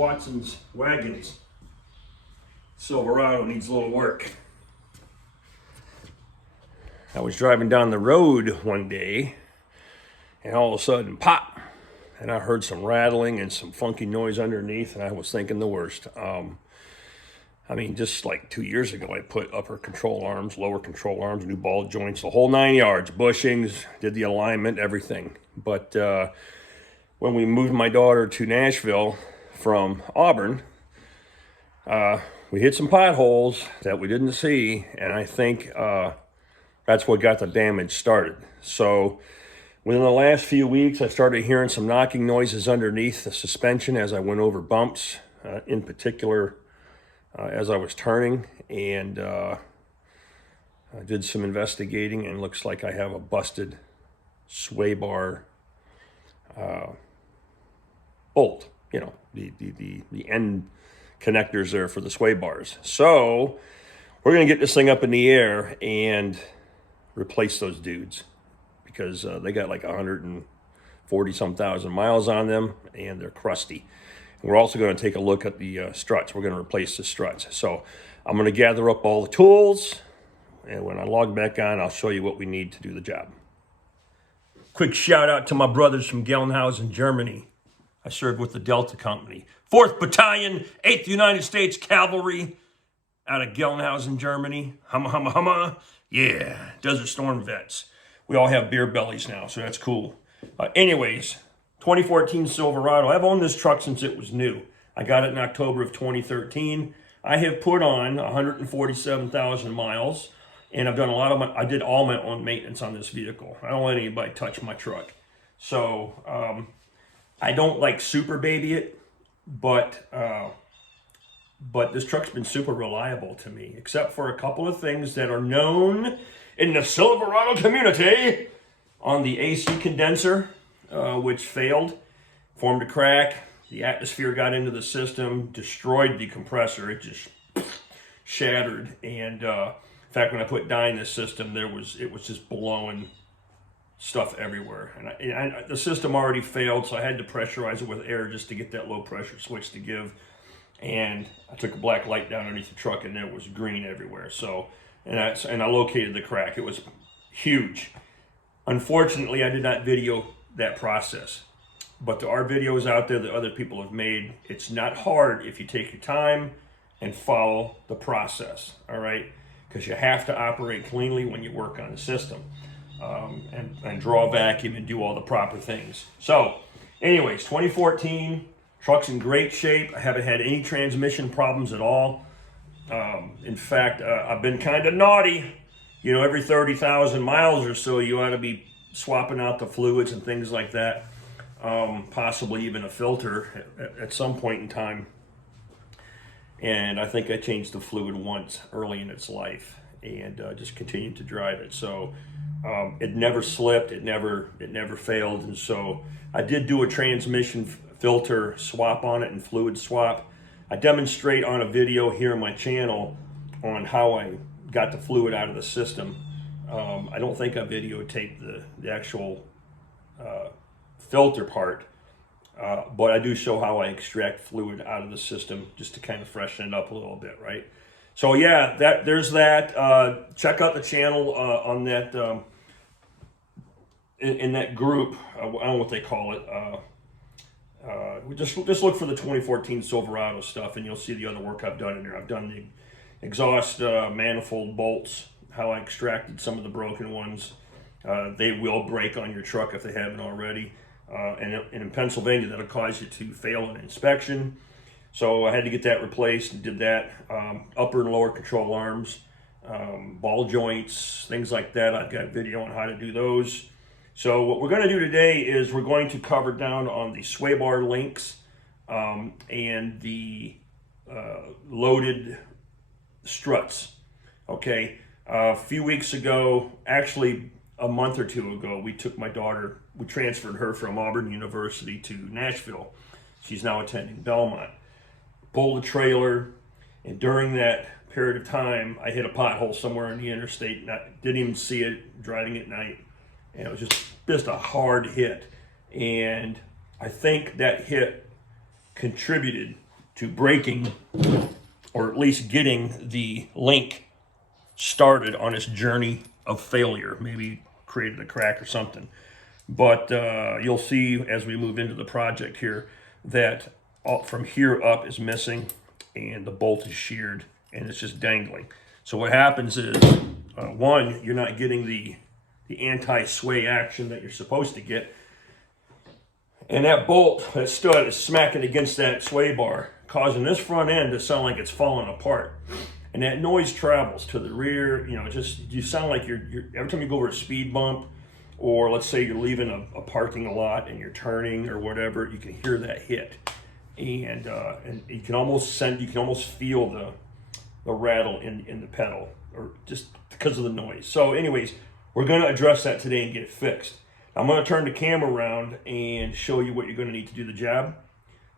Watson's wagons. Silverado needs a little work. I was driving down the road one day, and all of a sudden, pop! And I heard some rattling and some funky noise underneath, and I was thinking the worst. I mean, just like 2 years ago, I put upper control arms, lower control arms, new ball joints, the whole 9 yards, bushings, did the alignment, everything. But when we moved my daughter to Nashville from Auburn, we hit some potholes that we didn't see, and I think that's what got the damage started. So within the last few weeks, I started hearing some knocking noises underneath the suspension as I went over bumps, in particular as I was turning, and I did some investigating, and it looks like I have a busted sway bar bolt, you know, the end connectors there for the sway bars. So we're going to get this thing up in the air and replace those dudes, because they got like 140 some thousand miles on them, and they're crusty. We're also going to take a look at the struts. We're going to replace the struts. So I'm going to gather up all the tools, and when I log back on, I'll show you what we need to do the job. Quick shout out to my brothers from Gelnhausen, Germany. I served with the Delta Company. 4th Battalion, 8th United States Cavalry, out of Gelnhausen, Germany. Humma, humma, humma. Yeah, Desert Storm vets. We all have beer bellies now, so that's cool. Anyways, 2014 Silverado. I've owned this truck since it was new. I got it in October of 2013. I have put on 147,000 miles, and I've done I did all my own maintenance on this vehicle. I don't let anybody touch my truck. So I don't like super baby it, but this truck's been super reliable to me, except for a couple of things that are known in the Silverado community. On the AC condenser, which failed, formed a crack. The atmosphere got into the system, destroyed the compressor. It just shattered. And in fact, when I put dye in this system, it was just blowing stuff everywhere. And the system already failed, so I had to pressurize it with air just to get that low pressure switch to give. And I took a black light down underneath the truck, and there was green everywhere. So, and I located the crack. It was huge. Unfortunately, I did not video that process, but there are videos out there that other people have made. It's not hard if you take your time and follow the process, all right? Because you have to operate cleanly when you work on the system, and draw a vacuum and do all the proper things. So anyways, 2014, truck's in great shape. I haven't had any transmission problems at all. In fact, I've been kind of naughty. You know, every 30,000 miles or so, you ought to be swapping out the fluids and things like that. Possibly even a filter at some point in time. And I think I changed the fluid once early in its life, and just continued to drive it. So it never slipped, it never failed. And so I did do a transmission filter swap on it and fluid swap. I demonstrate on a video here on my channel on how I got the fluid out of the system. I don't think I videotaped the actual filter part, but I do show how I extract fluid out of the system just to kind of freshen it up a little bit, right? So yeah, there's that. Check out the channel on that, in that group. I don't know what they call it. Just look for the 2014 Silverado stuff, and you'll see the other work I've done in there. I've done the exhaust manifold bolts, how I extracted some of the broken ones. They will break on your truck if they haven't already. And in Pennsylvania, that'll cause you to fail an inspection. So I had to get that replaced and did that. Upper and lower control arms, ball joints, things like that. I've got a video on how to do those. So what we're going to do today is we're going to cover down on the sway bar links and the loaded struts. Okay, a few weeks ago, actually a month or two ago, we took my daughter, we transferred her from Auburn University to Nashville. She's now attending Belmont. Pulled the trailer, and during that period of time, I hit a pothole somewhere in the interstate, and I didn't even see it driving at night. And it was just a hard hit. And I think that hit contributed to breaking, or at least getting the link started on its journey of failure. Maybe created a crack or something. But you'll see as we move into the project here that from here up is missing and the bolt is sheared and it's just dangling. So what happens is, one, you're not getting the anti-sway action that you're supposed to get. And that bolt, that stud, is smacking against that sway bar, causing this front end to sound like it's falling apart. And that noise travels to the rear. You know, you sound like you're every time you go over a speed bump, or let's say you're leaving a parking lot and you're turning or whatever, you can hear that hit, and you can almost feel the rattle in the pedal, or just because of the noise. So, anyways, we're going to address that today and get it fixed. I'm going to turn the camera around and show you what you're going to need to do the job.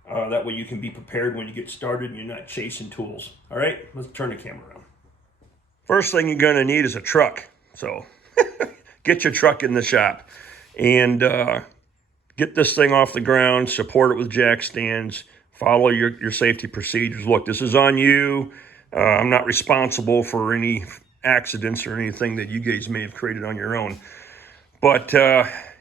That way you can be prepared when you get started and you're not chasing tools. All right, let's turn the camera around. First thing you're going to need is a truck. So get your truck in the shop and get this thing off the ground, support it with jack stands, follow your safety procedures. Look, this is on you. I'm not responsible for any accidents or anything that you guys may have created on your own. But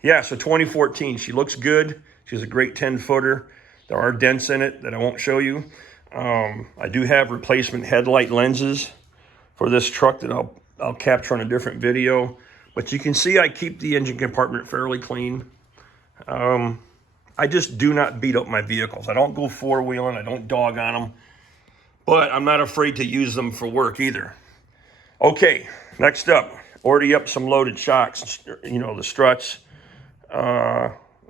yeah, so 2014, she looks good. She's a great 10-footer. There are dents in it that I won't show you. I do have replacement headlight lenses for this truck that I'll capture on a different video. But you can see I keep the engine compartment fairly clean. I just do not beat up my vehicles. I don't go four-wheeling. I don't dog on them. But I'm not afraid to use them for work either. Okay, next up, already up some loaded shocks. You know, the struts.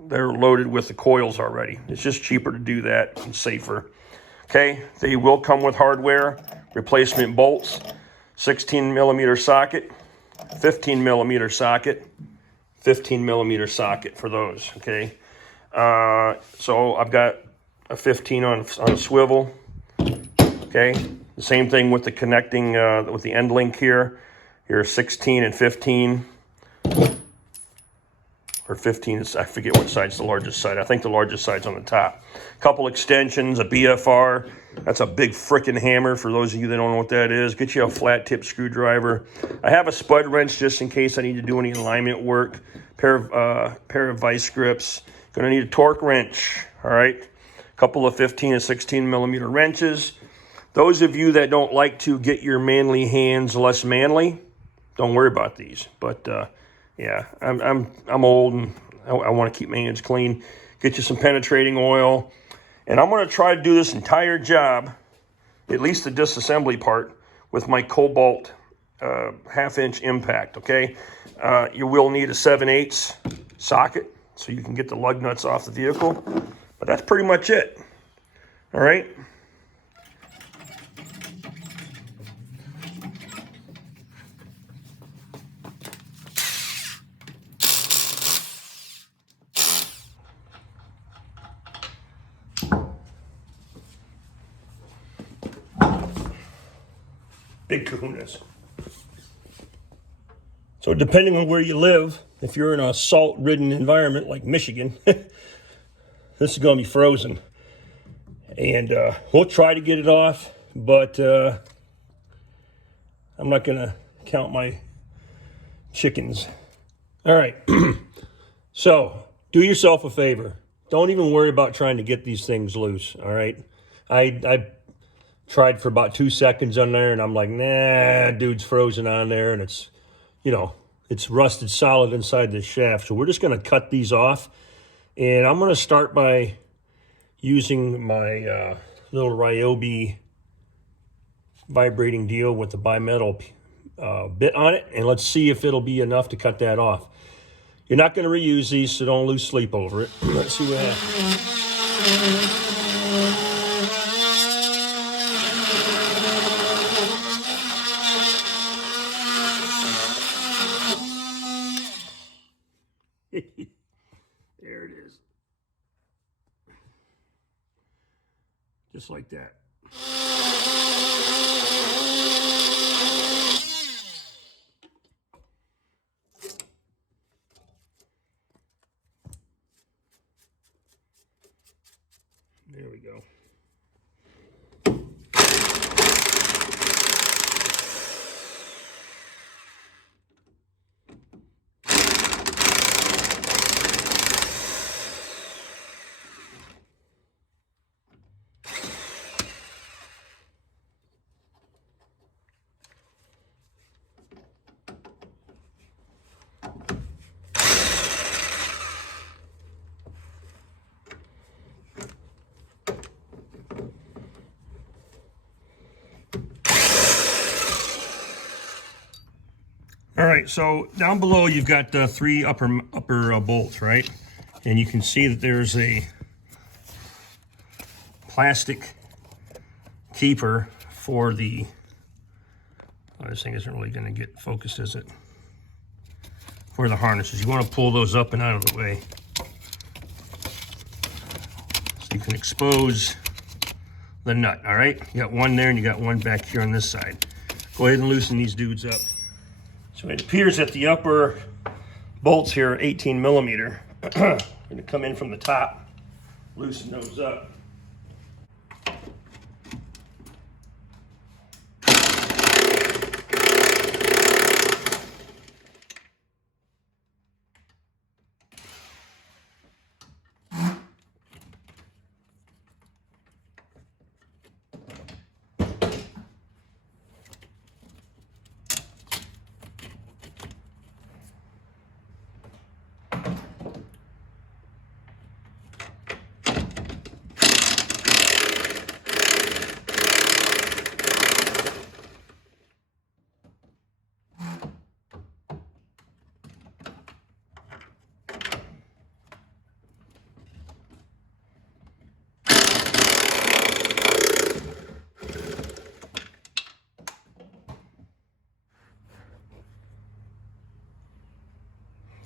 They're loaded with the coils already. It's just cheaper to do that and safer. Okay, they will come with hardware, replacement bolts, 16 millimeter socket, 15 millimeter socket, 15 millimeter socket for those. Okay, so I've got a 15 on a swivel. Okay, the same thing with the connecting with the end link here. Here's 16 and 15. Or 15 is, I forget what side's the largest side. I think the largest side's on the top. Couple extensions, a BFR. That's a big frickin' hammer for those of you that don't know what that is. Get you a flat tip screwdriver. I have a spud wrench just in case I need to do any alignment work. Pair of vice grips. Gonna need a torque wrench, all right? Couple of 15 and 16 millimeter wrenches. Those of you that don't like to get your manly hands less manly, don't worry about these. But yeah, I'm old and I want to keep my hands clean. Get you some penetrating oil. And I'm going to try to do this entire job, at least the disassembly part, with my Cobalt half-inch impact, okay? You will need a 7/8 socket so you can get the lug nuts off the vehicle. But that's pretty much it, all right? Big kahunas. So depending on where you live, if you're in a salt-ridden environment like Michigan, this is going to be frozen. And we'll try to get it off, but I'm not going to count my chickens. All right. So do yourself a favor. Don't even worry about trying to get these things loose, all right? I tried for about 2 seconds on there, and I'm like, nah, dude's frozen on there, and it's, you know, it's rusted solid inside the shaft. So we're just going to cut these off, and I'm going to start by using my little Ryobi vibrating deal with the bimetal bit on it, and let's see if it'll be enough to cut that off. You're not going to reuse these, so don't lose sleep over it. Let's see what happens. There it is. Just like that. There we go. right, so down below you've got three upper bolts, right? And you can see that there's a plastic keeper for the, oh, this thing isn't really going to get focused, is it? For the harnesses. You want to pull those up and out of the way, so you can expose the nut. All right, you got one there and you got one back here on this side. Go ahead and loosen these dudes up. So it appears that the upper bolts here are 18 millimeter. Going to come in from the top, loosen those up.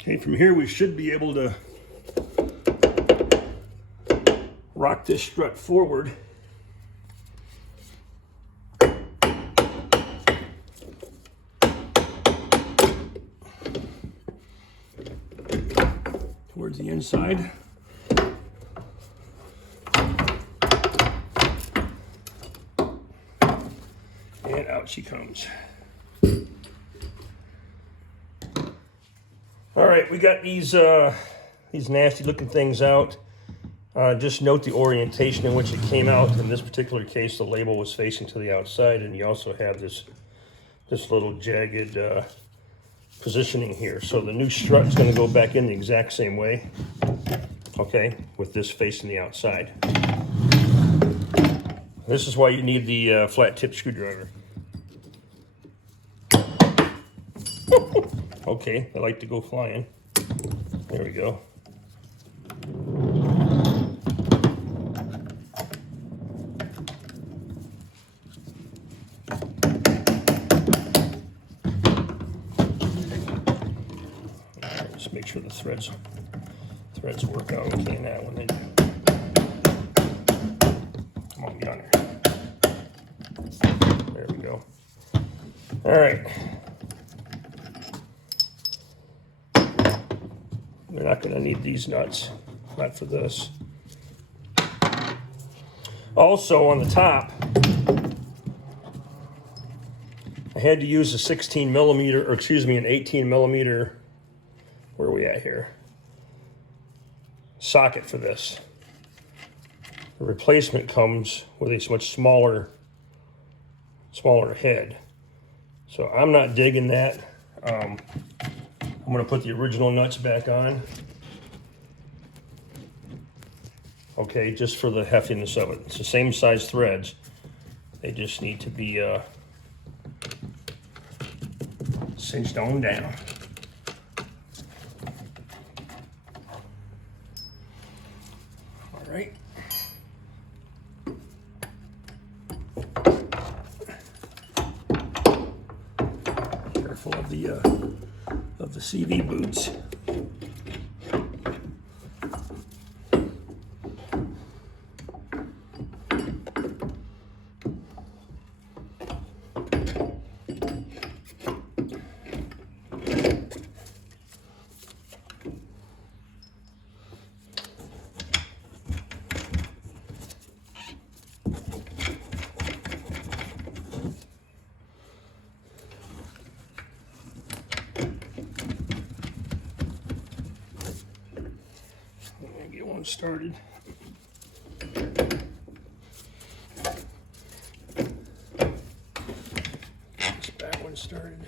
Okay, from here we should be able to rock this strut forward. Towards the inside. And out she comes. All right, we got these nasty looking things out. Just note the orientation in which it came out. In this particular case, the label was facing to the outside, and you also have this little jagged positioning here. So the new strut is going to go back in the exact same way, okay, with this facing the outside. This is why you need the flat tip screwdriver. Okay, I like to go flying. There we go. Right, just make sure the threads work out okay in that one. Come on, get on there. There we go. All right. We're not going to need these nuts, not for this. Also on the top, I had to use a 16 millimeter, or excuse me, an 18 millimeter, where are we at here? Socket for this. The replacement comes with a much smaller head. So I'm not digging that. I'm going to put the original nuts back on. Okay, just for the heftiness of it. It's the same size threads. They just need to be cinched on down. All right. Careful of the CV boots. Get one started. This back one started.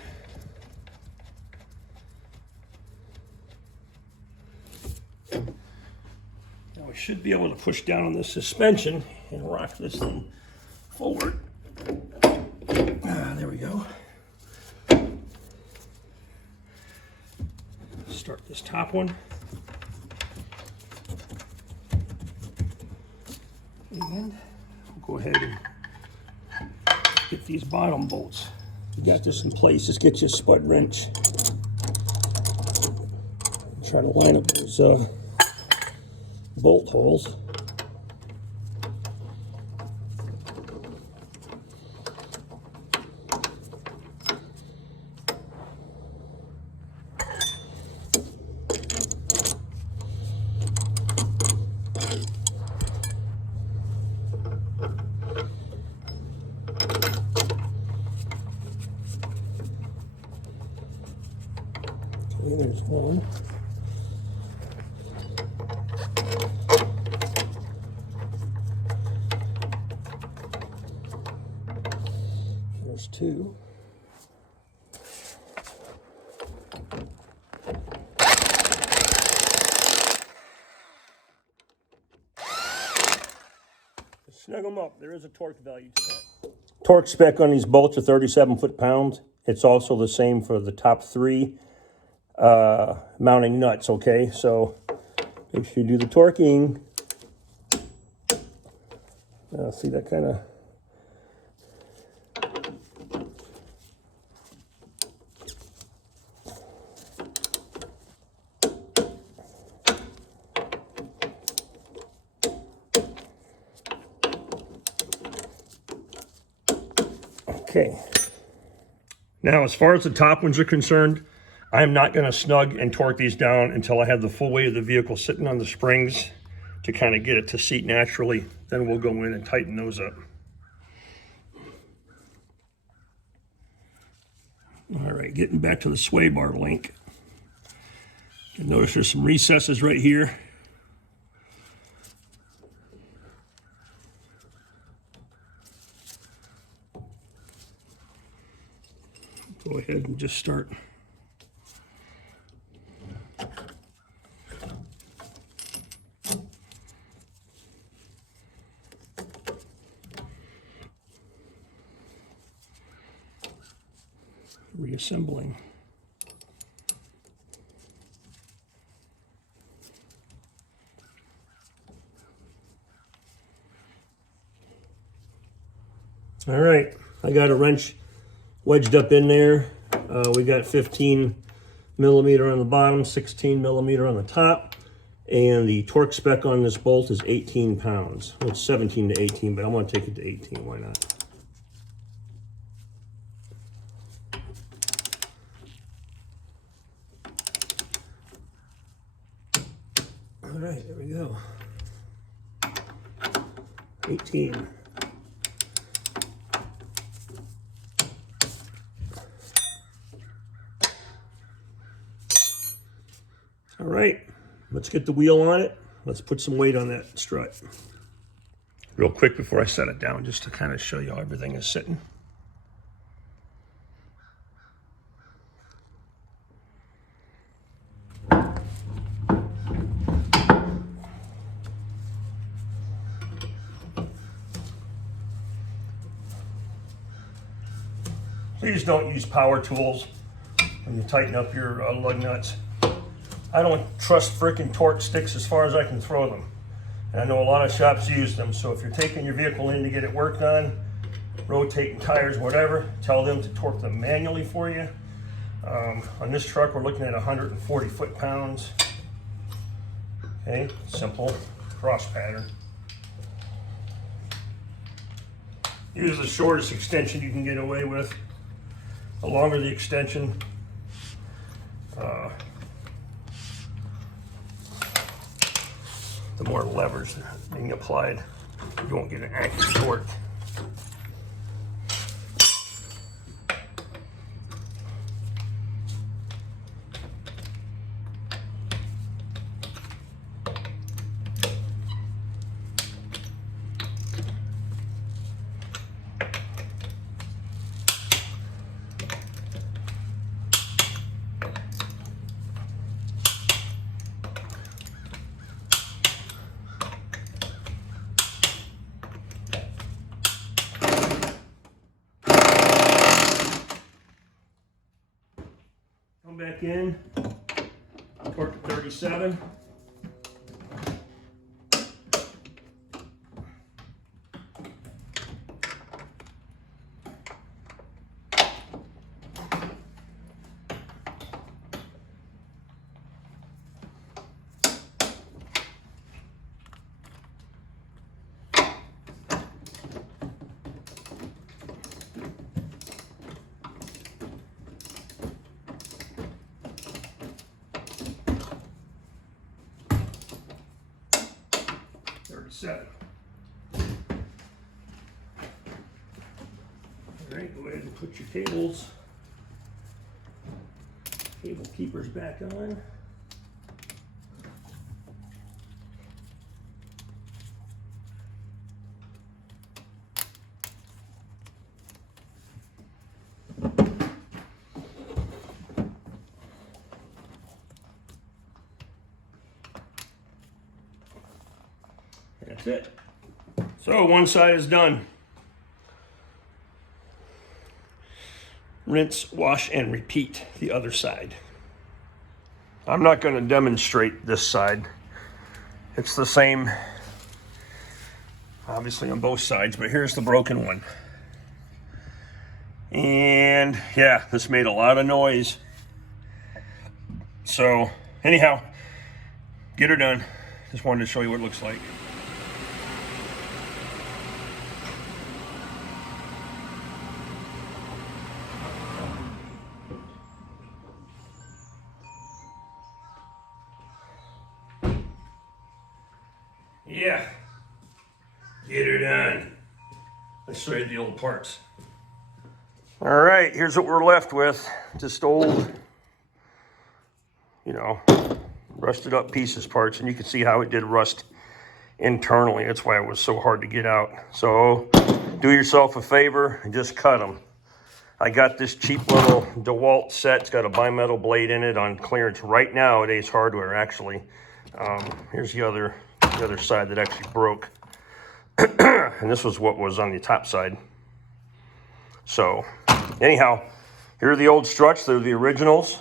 Now we should be able to push down on the suspension and rock this thing forward. There we go. start this top one. And we'll go ahead and get these bottom bolts. You got this in place, just get you a spud wrench. Try to line up those bolt holes. Okay, there's one. There's two. Snug them up. There is a torque value to that. Torque spec on these bolts are 37 foot-pounds. It's also the same for the top three mounting nuts, okay? So make sure you do the torquing. See that kind of... Okay. Now, as far as the top ones are concerned, I am not going to snug and torque these down until I have the full weight of the vehicle sitting on the springs to kind of get it to seat naturally. Then we'll go in and tighten those up. All right, getting back to the sway bar link. You notice there's some recesses right here. Go ahead and just start reassembling. All right, I got a wrench wedged up in there. We got 15 millimeter on the bottom, 16 millimeter on the top, and the torque spec on this bolt is 18 pounds. Well, it's 17 to 18, but I'm going to take it to 18. Why not? All right, there we go. 18. All right, let's get the wheel on it. Let's put some weight on that strut. Real quick before I set it down, just to kind of show you how everything is sitting. Please don't use power tools when you tighten up your lug nuts. I don't trust frickin' torque sticks as far as I can throw them. And I know a lot of shops use them, so if you're taking your vehicle in to get it worked on, rotating tires, whatever, tell them to torque them manually for you. On this truck, we're looking at 140 foot-pounds. Okay, simple cross pattern. Use the shortest extension you can get away with. The longer the extension, the more levers being applied. You won't get an accurate torque. Back in, part to 37. All right, go ahead and put your cable keepers back on. That's it. So one side is done. Rinse, wash, and repeat the other side. I'm not going to demonstrate this side. It's the same, obviously, on both sides, but here's the broken one. And yeah, this made a lot of noise. So anyhow, get her done. Just wanted to show you what it looks like. Yeah, get her done. Let's show you the old parts. All right, here's what we're left with. Just old, rusted up pieces parts, and you can see how it did rust internally. That's why it was so hard to get out. So do yourself a favor and just cut them. I got this cheap little DeWalt set. It's got a bimetal blade in it on clearance right now at Ace Hardware, actually. Here's the other side that actually broke. And this was what was on the top side. So anyhow, here are the old struts. They're the originals.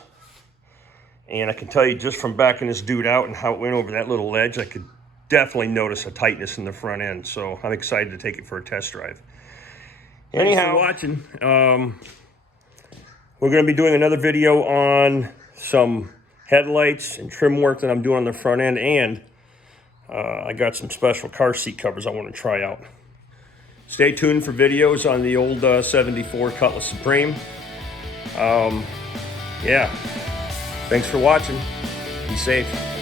And I can tell you just from backing this dude out and how it went over that little ledge, I could definitely notice a tightness in the front end. So I'm excited to take it for a test drive. Anyhow, thanks for watching. We're going to be doing another video on some headlights and trim work that I'm doing on the front end, and I got some special car seat covers I want to try out. Stay tuned for videos on the old 74 Cutlass Supreme. Yeah, thanks for watching. Be safe.